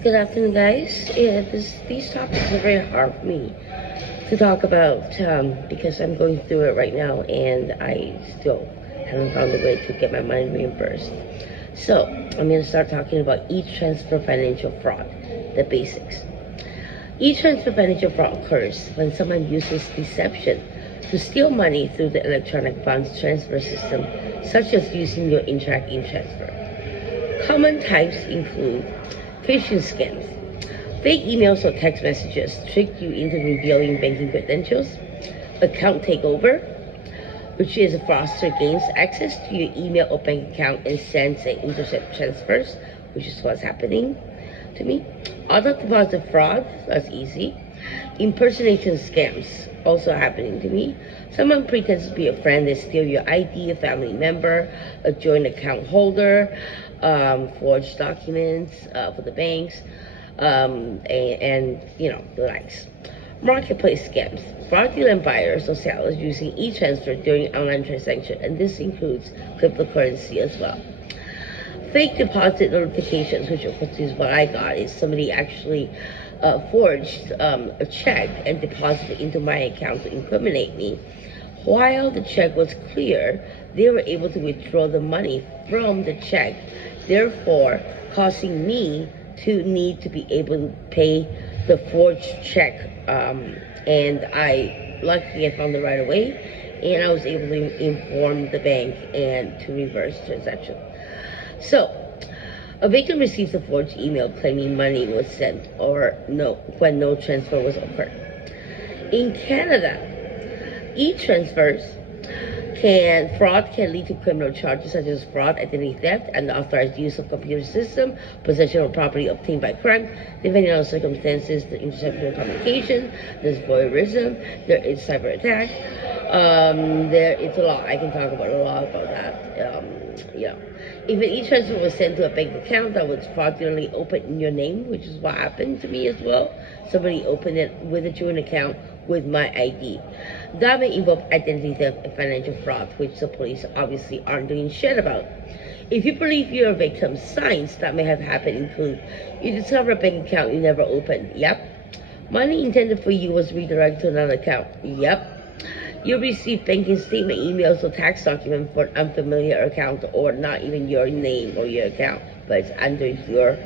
Good afternoon, guys. Yeah, these topics are very hard for me to talk about because I'm going through it right now and I still haven't found a way to get my money reimbursed. So I'm going to start talking about e-transfer financial fraud, the basics. E-transfer financial fraud occurs when someone uses deception to steal money through the electronic funds transfer system, such as using your Interac Etransfer. Common types include phishing scams. Fake emails or text messages trick you into revealing banking credentials. Account takeover, which is a fraudster gains access to your email or bank account and sends and intercept transfers, which is what's happening to me. Autodeposit fraud, that's easy. Impersonation scams, also happening to me. Someone pretends to be a friend and steal your ID, a family member, a joint account holder, forged documents for the banks, and the likes. Marketplace scams. Fraudulent buyers or sellers using e-transfer during online transaction, and this includes cryptocurrency as well. Fake deposit notifications, which of course is what I got, is somebody actually forged a check and deposited it into my account to incriminate me. While the check was clear, they were able to withdraw the money from the check, therefore causing me to need to be able to pay the forged check. And I luckily found it right away, and I was able to inform the bank and to reverse transaction. So, a victim receives a forged email claiming money was sent when no transfer was occurred. In Canada, e-transfers fraud can lead to criminal charges such as fraud, identity theft, unauthorized use of computer system, possession of property obtained by crime. Depending on the circumstances, the interception of communication, there's voyeurism, there is cyber attack. It's a lot. I can talk about a lot about that. If an e-transfer was sent to a bank account that was fraudulently opened in your name, which is what happened to me as well, somebody opened it with a joint account with my ID. That may involve identity theft and financial fraud, which the police obviously aren't doing shit about. If you believe you're a victim, signs that may have happened include: you discover a bank account you never opened. Yep. Money intended for you was redirected to another account. Yep. You receive banking statement, emails, or tax document for an unfamiliar account, or not even your name or your account, but it's under your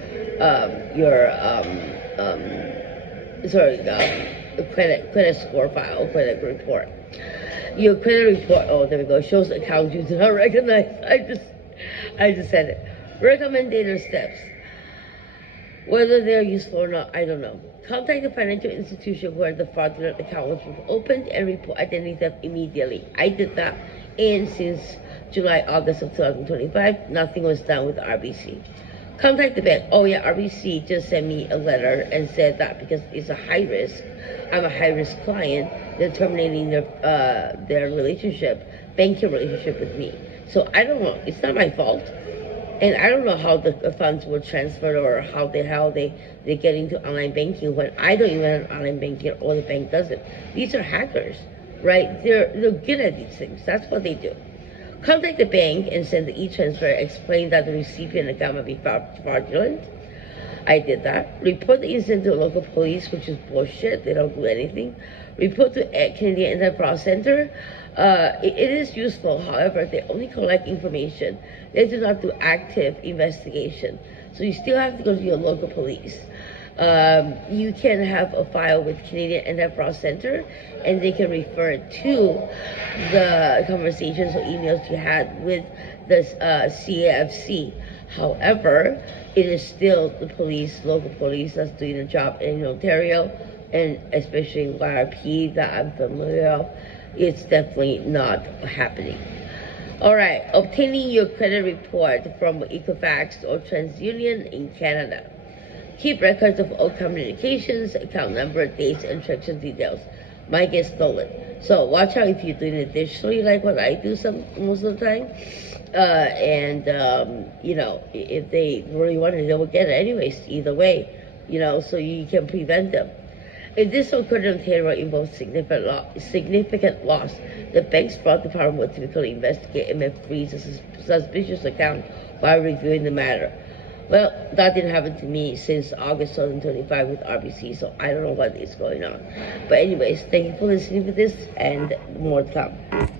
credit score file, credit report. Your credit report, oh, there we go, shows accounts you do not recognize. I just said it. Recommended steps. Whether they're useful or not, I don't know. Contact the financial institution where the fraudulent account was opened and report identity theft immediately. I did that, and since August of 2025, nothing was done with RBC. Contact the bank. Oh yeah, RBC just sent me a letter and said that because it's a high risk, I'm a high risk client, they're terminating their banking relationship with me. So I don't know. It's not my fault. And I don't know how the funds were transferred or how the hell they get into online banking when I don't even have online banking or the bank doesn't. These are hackers, right? They're good at these things. That's what they do. Contact the bank and send the e-transfer. Explain that the recipient account might be fraudulent. I did that. Report the incident to local police, which is bullshit. They don't do anything. Report to Canadian Anti-Fraud Center. It is useful, however, they only collect information. They do not do active investigation. So you still have to go to your local police. You can have a file with Canadian Anti-Fraud Center, and they can refer to the conversations or emails you had with the CAFC. However, it is still the local police, that's doing the job in Ontario, and especially in YRP that I'm familiar with. It's definitely not happening. All right, obtaining your credit report from Equifax or TransUnion in Canada. Keep records of all communications, account number, dates, and transaction details. Might get stolen. So watch out if you're doing it digitally, like what I do most of the time. If they really want it, they will get it anyways, either way. So you can prevent them. If this occurred in Ontario involves significant loss, the bank's fraud department will typically investigate and may freeze a suspicious account while reviewing the matter. Well, that didn't happen to me since August 2025 with RBC, so I don't know what is going on. But anyways, thank you for listening to this, and more to come.